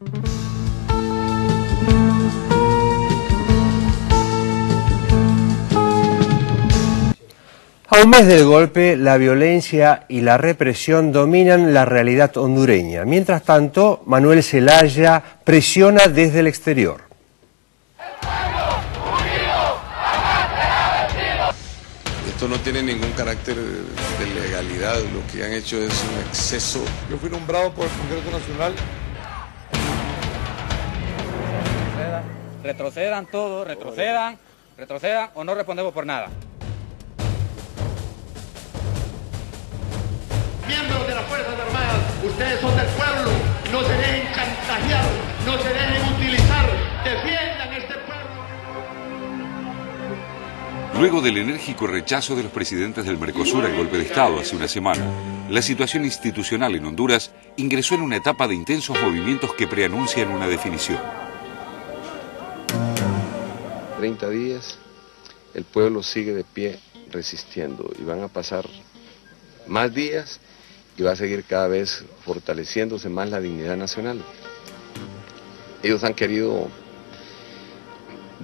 A un mes del golpe, la violencia y la represión dominan la realidad hondureña. Mientras tanto, Manuel Zelaya presiona desde el exterior. Esto no tiene ningún carácter de legalidad, lo que han hecho es un exceso. Yo fui nombrado por el Congreso Nacional. Retrocedan todos, retrocedan o no respondemos por nada. Miembros de las Fuerzas Armadas, ustedes son del pueblo, no se dejen chantajear, no se dejen utilizar, defiendan este pueblo. Luego del enérgico rechazo de los presidentes del Mercosur al golpe de Estado hace una semana, la situación institucional en Honduras ingresó en una etapa de intensos movimientos que preanuncian una definición. 30 días, el pueblo sigue de pie resistiendo y van a pasar más días y va a seguir cada vez fortaleciéndose más la dignidad nacional. Ellos han querido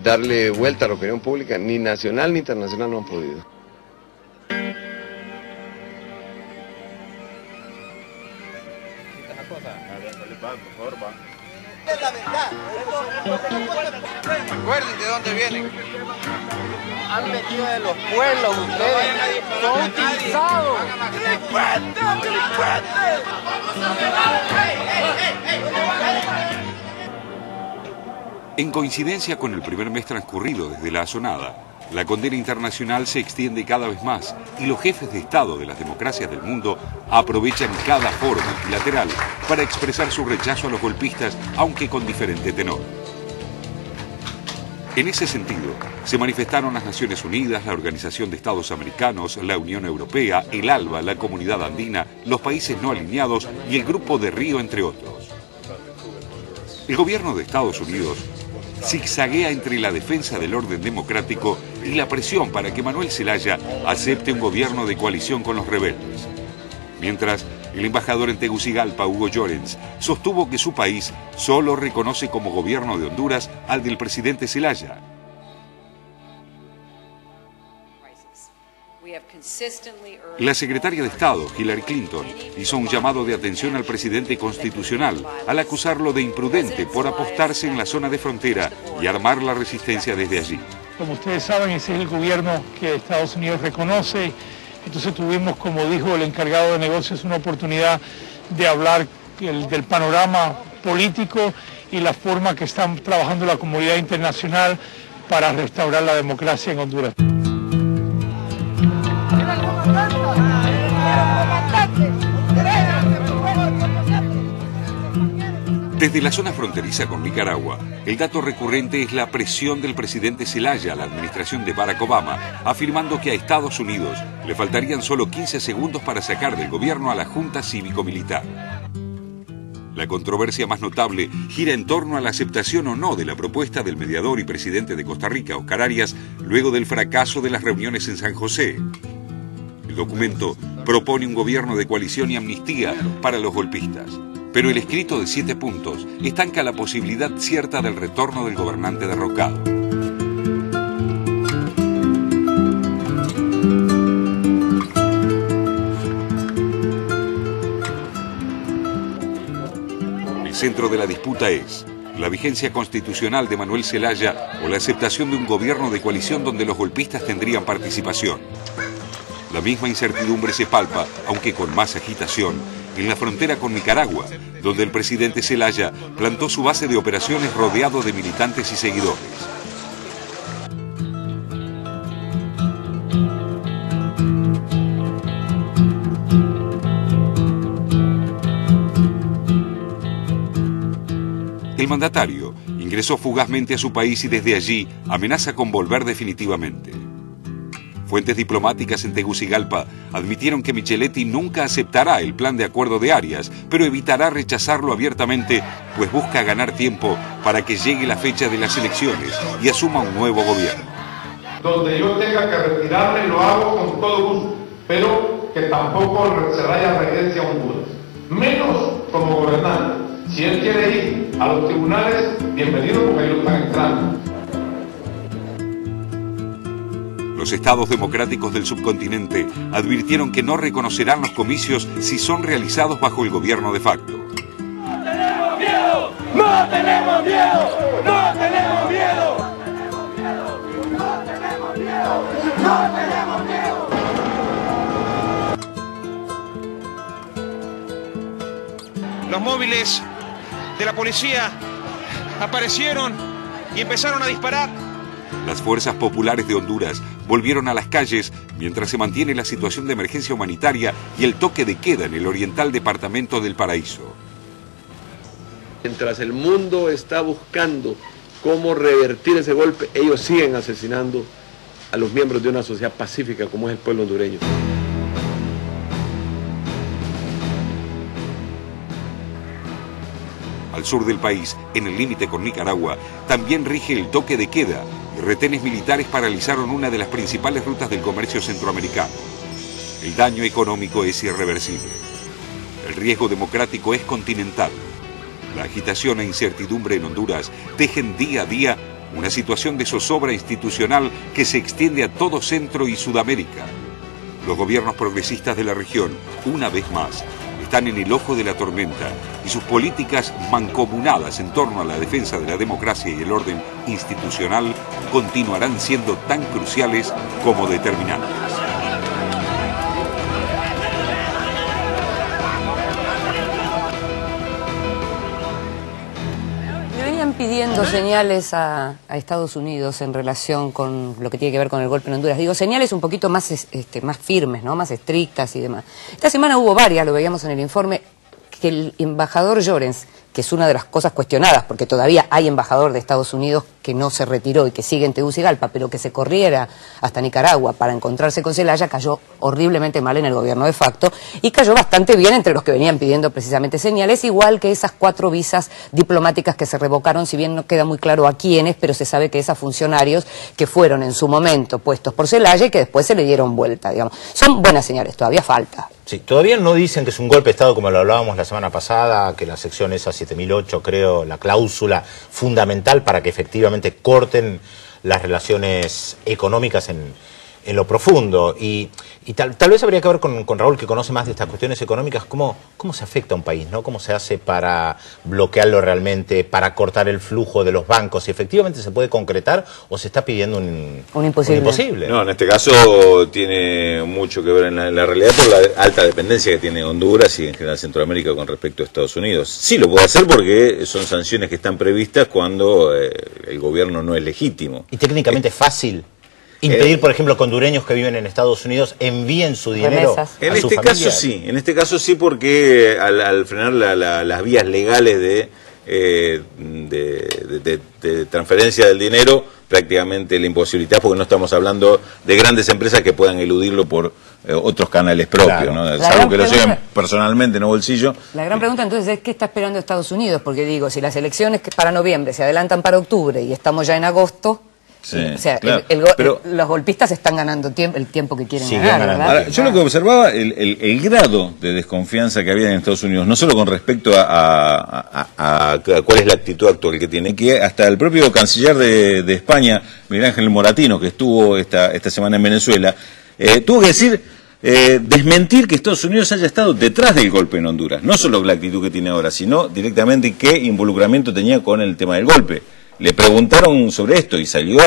darle vuelta a la opinión pública, ni nacional ni internacional no han podido. Es la verdad. Recuerden de dónde vienen. Han venido de los pueblos ustedes, son utilizados. En coincidencia con el primer mes transcurrido desde la asonada, la condena internacional se extiende cada vez más y los jefes de Estado de las democracias del mundo aprovechan cada foro multilateral para expresar su rechazo a los golpistas, aunque con diferente tenor. En ese sentido, se manifestaron las Naciones Unidas, la Organización de Estados Americanos, la Unión Europea, el ALBA, la Comunidad Andina, los países no alineados y el Grupo de Río, entre otros. El gobierno de Estados Unidos zigzaguea entre la defensa del orden democrático y la presión para que Manuel Zelaya acepte un gobierno de coalición con los rebeldes. Mientras, el embajador en Tegucigalpa, Hugo Llorens, sostuvo que su país solo reconoce como gobierno de Honduras al del presidente Zelaya. La secretaria de Estado, Hillary Clinton, hizo un llamado de atención al presidente constitucional al acusarlo de imprudente por apostarse en la zona de frontera y armar la resistencia desde allí. Como ustedes saben, ese es el gobierno que Estados Unidos reconoce. Entonces tuvimos, como dijo el encargado de negocios, una oportunidad de hablar del panorama político y la forma que está trabajando la comunidad internacional para restaurar la democracia en Honduras. Desde la zona fronteriza con Nicaragua, el dato recurrente es la presión del presidente Zelaya a la administración de Barack Obama, afirmando que a Estados Unidos le faltarían solo 15 segundos para sacar del gobierno a la Junta Cívico-Militar. La controversia más notable gira en torno a la aceptación o no de la propuesta del mediador y presidente de Costa Rica, Oscar Arias, luego del fracaso de las reuniones en San José. El documento propone un gobierno de coalición y amnistía para los golpistas. Pero el escrito de 7 puntos estanca la posibilidad cierta del retorno del gobernante derrocado. El centro de la disputa es la vigencia constitucional de Manuel Zelaya o la aceptación de un gobierno de coalición donde los golpistas tendrían participación. La misma incertidumbre se palpa, aunque con más agitación, en la frontera con Nicaragua, donde el presidente Zelaya plantó su base de operaciones rodeado de militantes y seguidores. El mandatario ingresó fugazmente a su país y desde allí amenaza con volver definitivamente. Fuentes diplomáticas en Tegucigalpa admitieron que Micheletti nunca aceptará el plan de acuerdo de Arias, pero evitará rechazarlo abiertamente, pues busca ganar tiempo para que llegue la fecha de las elecciones y asuma un nuevo gobierno. Donde yo tenga que retirarme lo hago con todo gusto, pero que tampoco se vaya a regencia a Honduras, menos como gobernante. Si él quiere ir a los tribunales, bienvenido, porque ellos están entrando. Los estados democráticos del subcontinente advirtieron que no reconocerán los comicios si son realizados bajo el gobierno de facto. ¡No tenemos miedo! ¡No tenemos miedo! ¡No tenemos miedo! ¡No tenemos miedo! ¡No tenemos miedo! Los móviles de la policía aparecieron y empezaron a disparar. Las fuerzas populares de Honduras volvieron a las calles mientras se mantiene la situación de emergencia humanitaria y el toque de queda en el oriental departamento del Paraíso. Mientras el mundo está buscando cómo revertir ese golpe, ellos siguen asesinando a los miembros de una sociedad pacífica como es el pueblo hondureño. Al sur del país, en el límite con Nicaragua, también rige el toque de queda y retenes militares paralizaron una de las principales rutas del comercio centroamericano. El daño económico es irreversible. El riesgo democrático es continental. La agitación e incertidumbre en Honduras tejen día a día una situación de zozobra institucional que se extiende a todo Centro y Sudamérica. Los gobiernos progresistas de la región, una vez más, están en el ojo de la tormenta y sus políticas mancomunadas en torno a la defensa de la democracia y el orden institucional continuarán siendo tan cruciales como determinantes. Le venían pidiendo señales a Estados Unidos en relación con lo que tiene que ver con el golpe en Honduras. Digo, señales un poquito más, más firmes, ¿no? Más estrictas y demás. Esta semana hubo varias, lo veíamos en el informe, que el embajador Llorens, que es una de las cosas cuestionadas, porque todavía hay embajador de Estados Unidos que no se retiró y que sigue en Tegucigalpa, pero que se corriera hasta Nicaragua para encontrarse con Zelaya, cayó horriblemente mal en el gobierno de facto y cayó bastante bien entre los que venían pidiendo precisamente señales, igual que esas 4 visas diplomáticas que se revocaron, si bien no queda muy claro a quiénes, pero se sabe que esos funcionarios que fueron en su momento puestos por Zelaya y que después se le dieron vuelta, digamos. Son buenas señales, todavía falta. Sí, todavía no dicen que es un golpe de Estado como lo hablábamos la semana pasada, que la sección esa 7008, creo, la cláusula fundamental para que efectivamente corten las relaciones económicas en lo profundo. Y tal vez habría que ver con Raúl, que conoce más de estas cuestiones económicas, cómo se afecta a un país, ¿no? Cómo se hace para bloquearlo realmente, para cortar el flujo de los bancos, si efectivamente se puede concretar o se está pidiendo un imposible. No, en este caso tiene mucho que ver en la realidad por la alta dependencia que tiene Honduras y en general Centroamérica con respecto a Estados Unidos. Sí lo puede hacer porque son sanciones que están previstas cuando el gobierno no es legítimo. ¿Y técnicamente es fácil impedir, por ejemplo, que hondureños que viven en Estados Unidos envíen su dinero a en su este familia? caso sí, en este caso sí, porque al frenar las vías legales de transferencia del dinero, prácticamente la imposibilidad, porque no estamos hablando de grandes empresas que puedan eludirlo por otros canales propios, claro, ¿no? Salvo que lo lleven personalmente, no bolsillo. La gran pregunta entonces es ¿qué está esperando Estados Unidos? Porque digo, si las elecciones que para noviembre se adelantan para octubre y estamos ya en agosto... Sí, o sea, claro, los golpistas están ganando el tiempo que quieren ganar, ¿verdad? Ahora, yo lo que observaba, el grado de desconfianza que había en Estados Unidos, no solo con respecto a cuál es la actitud actual que tiene, que hasta el propio canciller de España, Miguel Ángel Moratino, que estuvo esta semana en Venezuela, tuvo que decir, desmentir que Estados Unidos haya estado detrás del golpe en Honduras. No solo la actitud que tiene ahora, sino directamente qué involucramiento tenía con el tema del golpe. Le preguntaron sobre esto y salió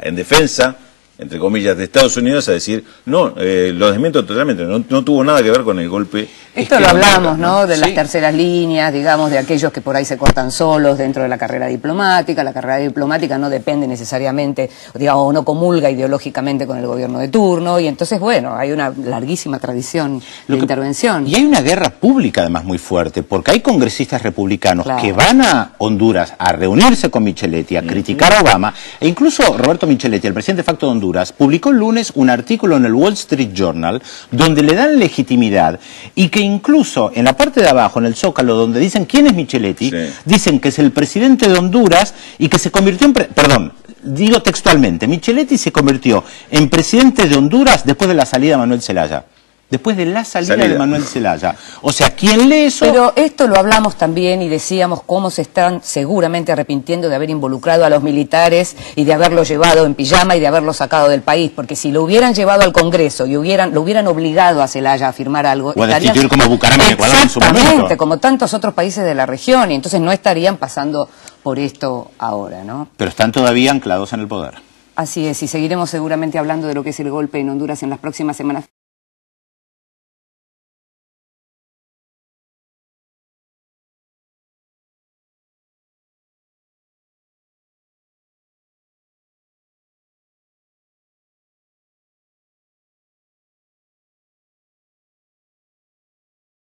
en defensa, entre comillas, de Estados Unidos a decir, no, lo desmiento totalmente, no tuvo nada que ver con el golpe. Esto lo hablamos, ¿no? De las terceras líneas, digamos, de aquellos que por ahí se cortan solos dentro de la carrera diplomática. La carrera diplomática no depende necesariamente, digamos, no comulga ideológicamente con el gobierno de turno, y entonces, bueno, hay una larguísima tradición de intervención. Y hay una guerra pública, además, muy fuerte, porque hay congresistas republicanos que van a Honduras a reunirse con Micheletti, a criticar a Obama, e incluso Roberto Micheletti, el presidente de facto de Honduras, publicó el lunes un artículo en el Wall Street Journal donde le dan legitimidad y que incluso en la parte de abajo, en el Zócalo, donde dicen quién es Micheletti, dicen que es el presidente de Honduras y que se convirtió en... Perdón, digo textualmente, Micheletti se convirtió en presidente de Honduras después de la salida de Manuel Zelaya. Después de la salida de Manuel Zelaya. O sea, ¿quién lee eso? Pero esto lo hablamos también y decíamos cómo se están seguramente arrepintiendo de haber involucrado a los militares y de haberlo llevado en pijama y de haberlo sacado del país. Porque si lo hubieran llevado al Congreso y lo hubieran obligado a Zelaya a firmar algo... O a destituir como Bucaramanga y Ecuador en su momento. Exactamente, como tantos otros países de la región. Y entonces no estarían pasando por esto ahora, ¿no? Pero están todavía anclados en el poder. Así es, y seguiremos seguramente hablando de lo que es el golpe en Honduras en las próximas semanas.